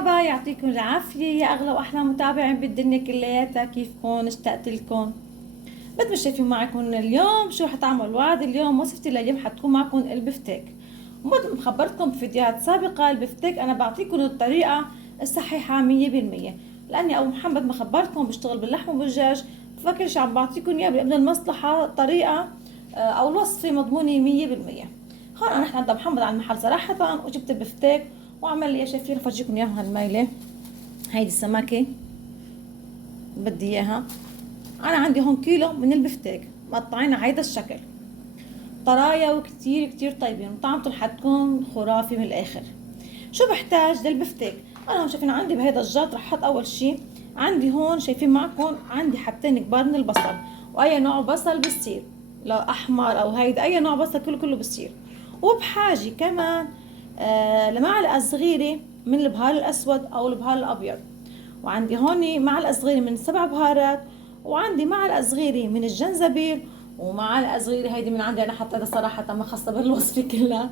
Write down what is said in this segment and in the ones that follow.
مرحبا، يعطيكم العافية يا أغلى وأحلى متابعين بالدنيا كلياتها. كيفكم؟ اشتقت لكم. مثل ما شايفين معكم اليوم شو حتعمل الوعد. اليوم وصفتي لليوم حتكون معكم البفتيك. ومثل ما خبرتكم بفيديوهات سابقة، البفتيك أنا بعطيكم الطريقة الصحيحة 100%، لأني أبو محمد ما خبرتكم بشتغل باللحم والدجاج، فكل شي عم بعطيكم إياه بقبل المصلحة طريقة أو الوصفة مضمونة 100%. هون أنا رحت عند أبو محمد على المحل صراحة وجبت البفتيك وعمل لي. شايفين؟ فرجيكم اياها هالميله. هيدي السمكه بدي اياها. انا عندي هون كيلو من البفتيك مقطعين على هيدا الشكل، طرايا وكتير كتير طيبين وطعمتهم حتكون خرافي من الاخر. شو بحتاج للبفتيك؟ انا هون شايفين عندي بهيدا الجاط رح احط اول شي. عندي هون شايفين معكم عندي حبتين كبار من البصل، واي نوع بصل بصير، لو احمر او هيدا اي نوع بصل كله بصير. وبحاجه كمان لمعلقه صغيره من البهار الاسود او البهار الابيض. وعندي هون معلقه صغيره من 7 بهارات، وعندي معلقه صغيره من الجنزبيل، ومعلقه صغيره هيدي من عندي انا حطيتها صراحه ما خاصه بالوصفه كلها.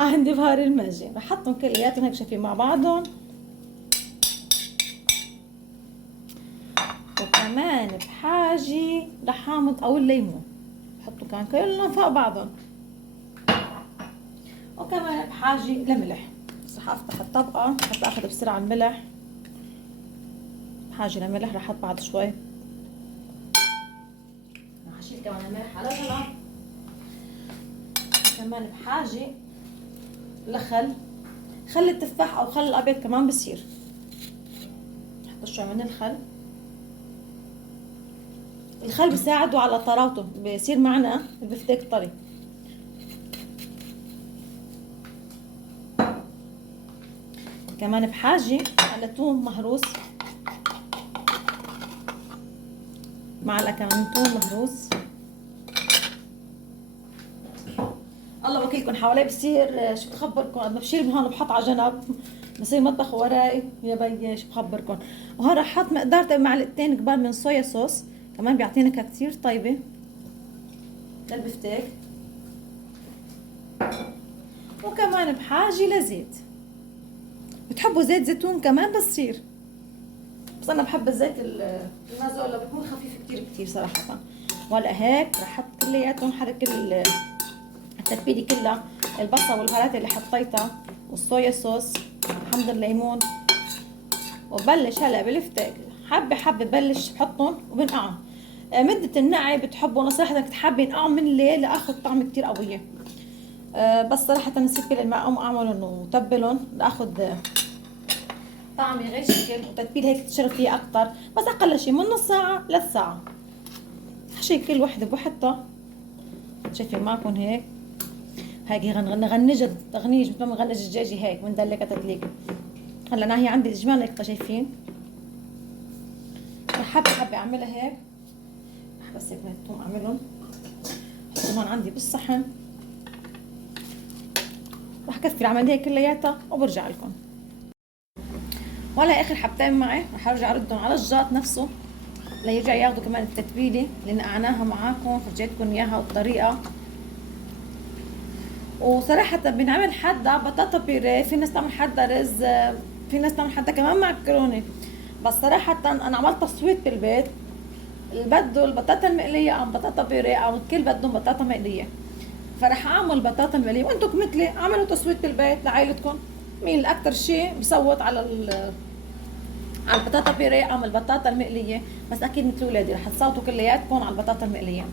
عندي بهار الماجي رح احطهم كلياتهم هيك شايفين مع بعضهم. وكمان بحاجه لحامض او الليمون، بحطوا كمان كلهم فوق بعضهم. وكمان بحاجه لملح. بس رح افتح الطبقه حتى اخذ بسرعه الملح. بحاجه لملح رح احط بعد شوي. رح اشيل كمان الملح على جنب. كمان بحاجه لخل، خل التفاح او خل الابيض كمان بصير. نحط شوي من الخل. الخل بيساعده على طراوته، بيصير معنا البفتيك طري. كمان بحاجه على توم مهروس، معلقه كمان توم مهروس. الله وكيلكم حوالي بصير شو بخبركم، قد ما بشيل من هون بحط على جنب بصير مطبخ وراي يا بي. شو بخبركم. وهون رح احط مقدار معلقتين كبار من صويا صوص، كمان بيعطي نكهه كتير طيبه للبفتيك. وكمان بحاجه لزيت، بتحبوا زيت زيتون كمان بصير، بس انا بحب الزيت المازولا بتكون خفيف كتير كتير صراحه. وهلا هيك رح احط كلياتهم حرك التتبيله كلها، البصل والبهارات اللي حطيتها والصويا صوص، حمض الليمون. وبلش هلا بالفتاك حبه حبه ببلش بحطهم وبنقعهم. مدة النقع بتحبوا نصيحة انك تحبي نقعهم من الليل لاخذ طعم كتير قوية. بس صراحة نسيت كل الماء اعملهم وتبلهم لاخذ طعم غير شكل وتتبيل هيك تشرب فيه اكتر. بس اقل شيء من نص ساعة لساعة. حشي كل وحدة بوحدها. شايفين معكم هيك غنجت تغنيج مثل ما غنج الدجاجة هيك وندلكها تدليك. هلا انا هي عندي اجمال هيك شايفين. حبة حبة اعملها هيك. بس هيك بدهم اعملهم. حطهم هون عندي بالصحن. رح كفي العملية كلياتها وبرجع لكم. ولا اخر حبتين معي رح ارجع اردهم على الجاط نفسه ليرجع ياخذوا كمان التتبيله اللي نقعناها معاكم، فرجيتكم اياها والطريقه. وصراحه بنعمل حدا بطاطا بيري، في ناس تعمل حدا رز، في ناس تعمل حدا كمان معكرونه. بس صراحه انا عملت تصويت بالبيت، اللي بده البطاطا المقليه او بطاطا بيري او الكل بدهم بطاطا مقليه، فرح اعمل بطاطا مقليه. وانتم مثلي اعملوا تصويت بالبيت لعائلتكم، مين الاكثر شيء بصوت على على البطاطا بيري او البطاطا المقليه. بس اكيد مثل ولادي رح تصوتوا كلياتكم على البطاطا المقليه.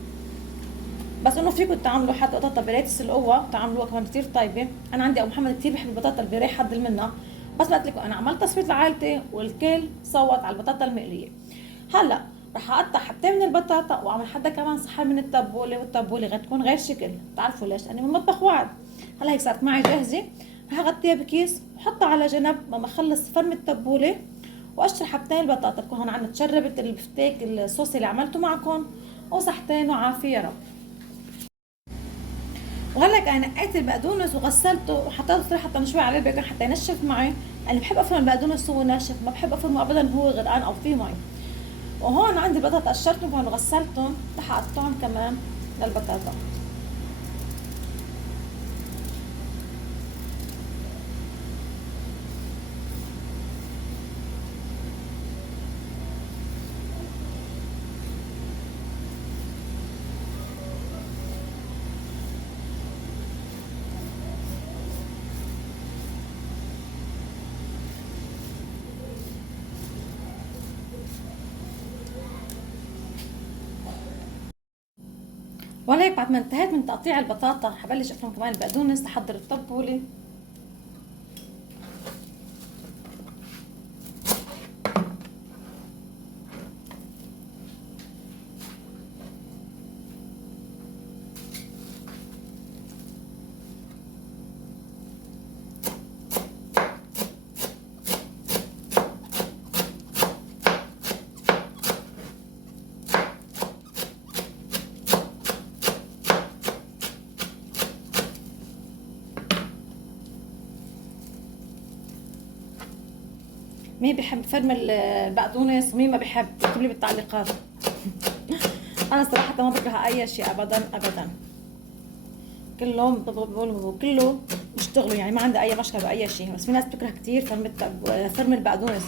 بس انه فيكم تعملوا حتى بطاطا بيري تسلقوها تعملوها كمان كثير طيبه. انا عندي ابو محمد كثير بحب البطاطا البيري حضر منها. بس قلت لكم انا عملت تصويت لعائلتي والكل صوت على البطاطا المقليه. هلا رح اقطع حبتين من البطاطا واعمل حدا كمان صحن من التبوله، والتبوله غير تكون غير شكل. بتعرفوا ليش؟ لاني من مطبخ وعد. هلا هيك صارت معي جاهزه. رح اغطيها بكيس وحطها على جنب لما اخلص فرم التبوله واشتري حبتين البطاطا. تكون هون عندنا تشربت البفتيك الصوص اللي عملته معكم. وصحتين وعافيه يا رب. وهلا انا نقيت البقدونس وغسلته وحطيته صراحه شوي على البيكون حتى ينشف معي. انا بحب افرم البقدونس وهو ناشف، ما بحب افرمه ابدا هو غرقان او فيه مي. وهون عندي بطاطا قشرتهم هون وغسلتهم رح اقطعهم كمان للبطاطا. وهيك بعد ما انتهيت من تقطيع البطاطا حبلش افرم كمان البقدونس لحضر التبولة. مين بيحب فرم البقدونس ومين ما بيحب اكتب لي بالتعليقات. انا صراحه ما بكره اي شيء ابدا ابدا، كلهم بيقولوا كله بيشتغلوا يعني ما عندي اي مشكله باي شيء. بس في ناس بتكره كثير فرم البقدونس،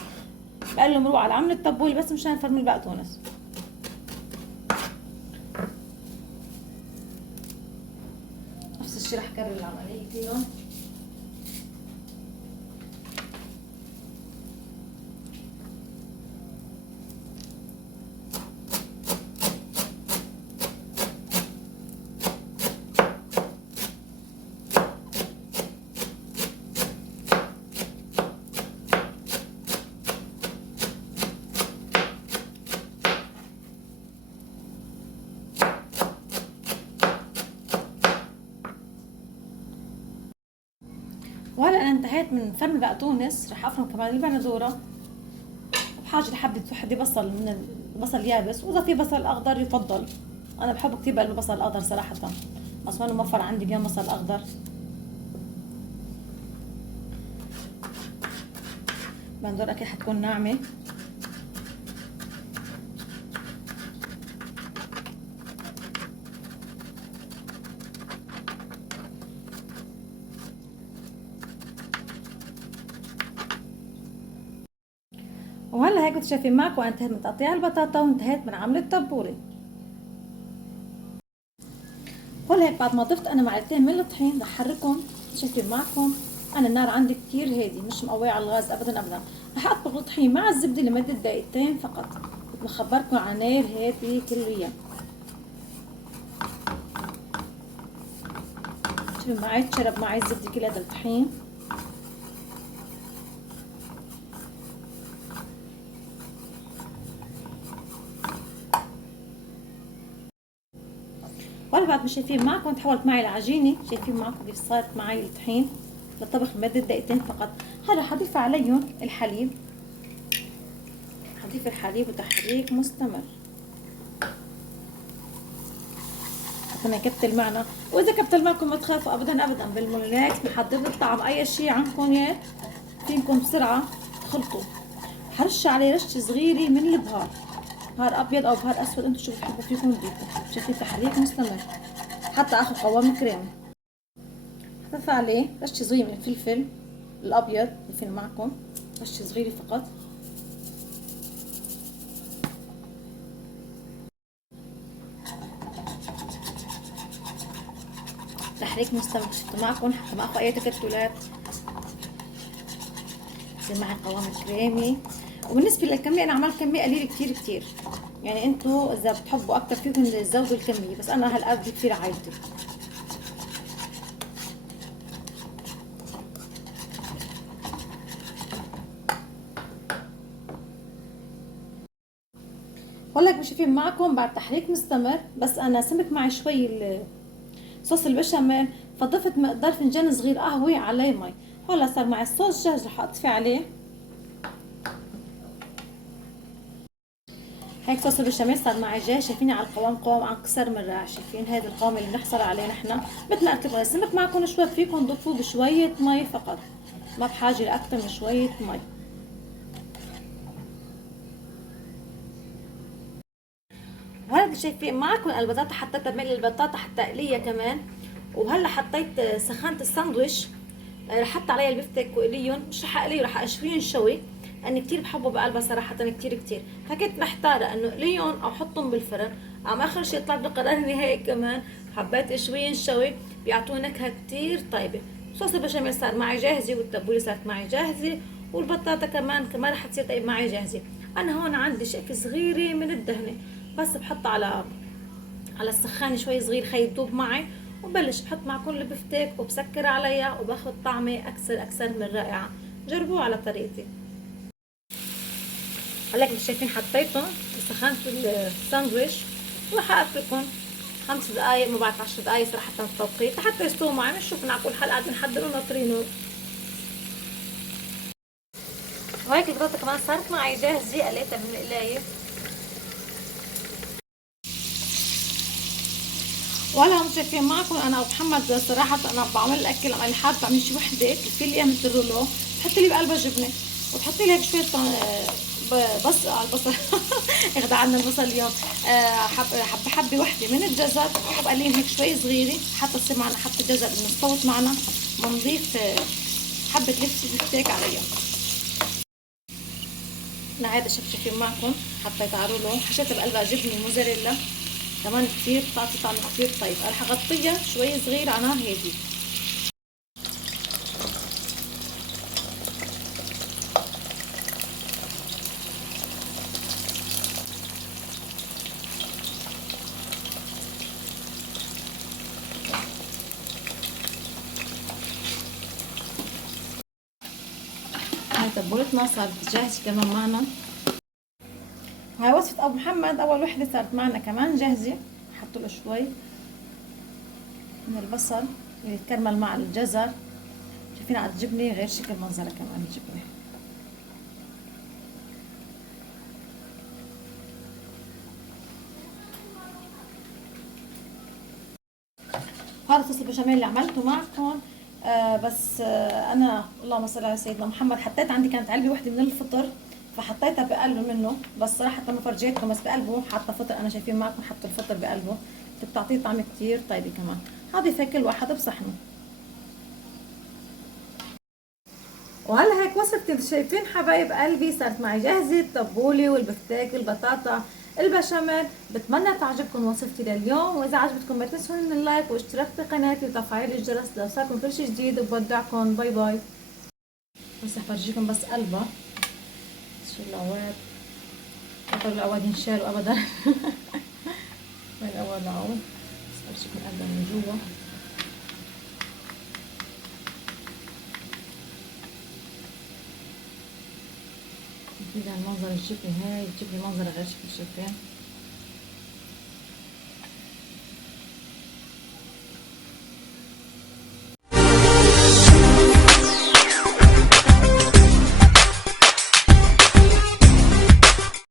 بقول لهم روح على عمل التبول بس مشان فرم البقدونس. نفس الشيء رح كرر العمليه فيهم. وهلا انا انتهيت من فرم البقدونس، رح افرم كمان البندوره. بحاجه لحبه وحده بصل من البصل يابس، واذا في بصل اخضر يفضل. انا بحب كثير بقلب البصل الاخضر صراحه، بس ما موفر عندي اليوم بصل اخضر. البندوره اكيد حتكون ناعمه. وهلا هيك كنت شايفين معكم انتهيت من تقطيع البطاطا وانتهيت من عمل التبوله. وهلا هيك بعد ما ضفت انا معلقتين من الطحين رح احركهم. شايفين معكم انا النار عندي كثير هادي، مش مقويه على الغاز ابدا ابدا. رح اطبخ الطحين مع الزبده لمده دقيقتين فقط. كنت بخبركم على نار هادي كليا. شوفوا معي تشرب معي الزبده كلها الطحين. وهلا بعد ما شايفين معكم تحولت معي العجينه، شايفين معكم كيف صارت معي الطحين للطبخ لمده دقيقتين فقط. هلا حضيف عليهم الحليب، حضيف الحليب وتحريك مستمر حتى ما يكتل معنا. واذا كتل معكم ما تخافوا ابدا ابدا، بالمولينكس بحضر الطعم اي شيء عندكم اياه فيكم بسرعه تخلطوا. حرش عليه رشه صغيره من البهار، بهار ابيض او بهار اسود انتم شو بتحبوا فيكم تضيفوا. شايفين تحريك مستمر حتى اخذ قوام كريمي. حطيت عليه رشه صغيره من الفلفل الابيض، الفلفل معكم رشه صغيره فقط. تحريك مستمر. شفتوا معكم حتى ما اخذ اي تكتلات، يصير معي قوام كريمي. وبالنسبه للكميه انا عملت كميه قليله كتير كتير، يعني انتوا اذا بتحبوا اكتر فيكم تزودوا الكميه، بس انا هالقد كتير عايزه. هلا شايفين معكم بعد تحريك مستمر، بس انا سمك معي شوي صوص البشاميل، فضفت مقدار فنجان صغير قهوه عليه مي. هلا صار معي الصوص جاهز، رح اطفي عليه. هيك صوص البشاميل صار معي جاهز. شايفين على القوام قوام عنكسر من الرائع. شايفين هذا القوام اللي بنحصل عليه نحن. مثل ما قلت لكم السمك معكم شوي فيكم تضيفوه بشويه مي فقط، ما بحاجه لاكثر من شويه مي. وهذا شايفين معكم البطاطا حطيتها بملي البطاطا حتى قليه كمان. وهلا حطيت سخنت الساندويش، رح احط عليها البفتك وقليهم، مش رح اقليه رح اشويهم شوي لاني كثير بحبه بقلبها صراحه كثير كثير. فكنت محتاره انه قليهم او احطهم بالفرن. عم اخر شيء طلعت بقرار النهائي كمان حبيت اشويهم شوي، بيعطوا نكهه كثير طيبه. صوص البشاميل صار معي جاهزه، والتبوله صارت معي جاهزه، والبطاطا كمان رح تصير طيب معي جاهزه. انا هون عندي شقفه صغيره من الدهنه، بس بحط على على السخان شوي صغير خي يدوب معي، وبلش بحط معكم البفتيك وبسكر عليها وباخد طعمة اكثر من رائعة. جربوه على طريقتي. هلاك مش شايفين حطيتهم سخنت الساندويش، وراح اكلكم 5 دقايق، ما بعد 10 دقايق صراحة التوقيت لحتى يستووا معي. بنشوف نعقل حلقة بنحضروا ناطرينه. وهيك البطاطا كمان صارت معي جاهزة، قليتها بالمقلاية. ولا هم شايفين معكم انا ومحمد صراحة انا بعمل الاكل انا الحاب بعمل شي وحدة الفيليه مثل الرولو، بحط لي بقلبها جبنة وتحطي لي هيك شوية بس البصل اخدع عنا البصل اليوم. حبة وحدة من الجزر وبقليهم هيك شوي صغيرة حتى تصير معنا حبة الجزر انه استوت معنا. بنضيف حبة لفة بفتيك عليها. انا هذا شايفين معكم حطيت على رولو، حشيت بقلبها جبنة موزاريلا كمان كتير بتعطي طعم كتير طيب. رح اغطيها شوي صغير على نار هادي. هاي تبولتنا صارت جاهزة كمان معنا. هاي وصفة ابو محمد اول وحدة صارت معنا كمان جاهزة. حط له شوي من البصل اللي يتكرمل مع الجزر. شايفين على الجبنة غير شكل منظرها كمان الجبنة. هذا صوص البشاميل اللي عملته معكم. بس انا اللهم صل على سيدنا محمد حطيت عندي كانت علبة وحدة من الفطر فحطيتها بقلبه منه. بس صراحة ما فرجيتكم بس بقلبه حاطة فطر. انا شايفين معكم حط الفطر بقلبه بتعطيه طعم كتير طيبة كمان. هذا في كل واحد بصحنه. وهلا هيك وصفتي شايفين حبايب قلبي صارت معي جاهزة التبولة والبفتيك البطاطا البشاميل. بتمنى تعجبكم وصفتي لليوم، واذا عجبتكم ما تنسوا من اللايك واشتراك بقناتي وتفعيل الجرس ليوصلكم كل شي جديد. وبودعكم باي باي. بس فرجيكم بس قلبها شو الاواد. قطر الاواد ينشالوا ابدا. وين الاواد عود. بس فرجيكم قلبها من جوا. كده المنظر الجبنة هاي الجبنة منظرها غير شكل شايفين.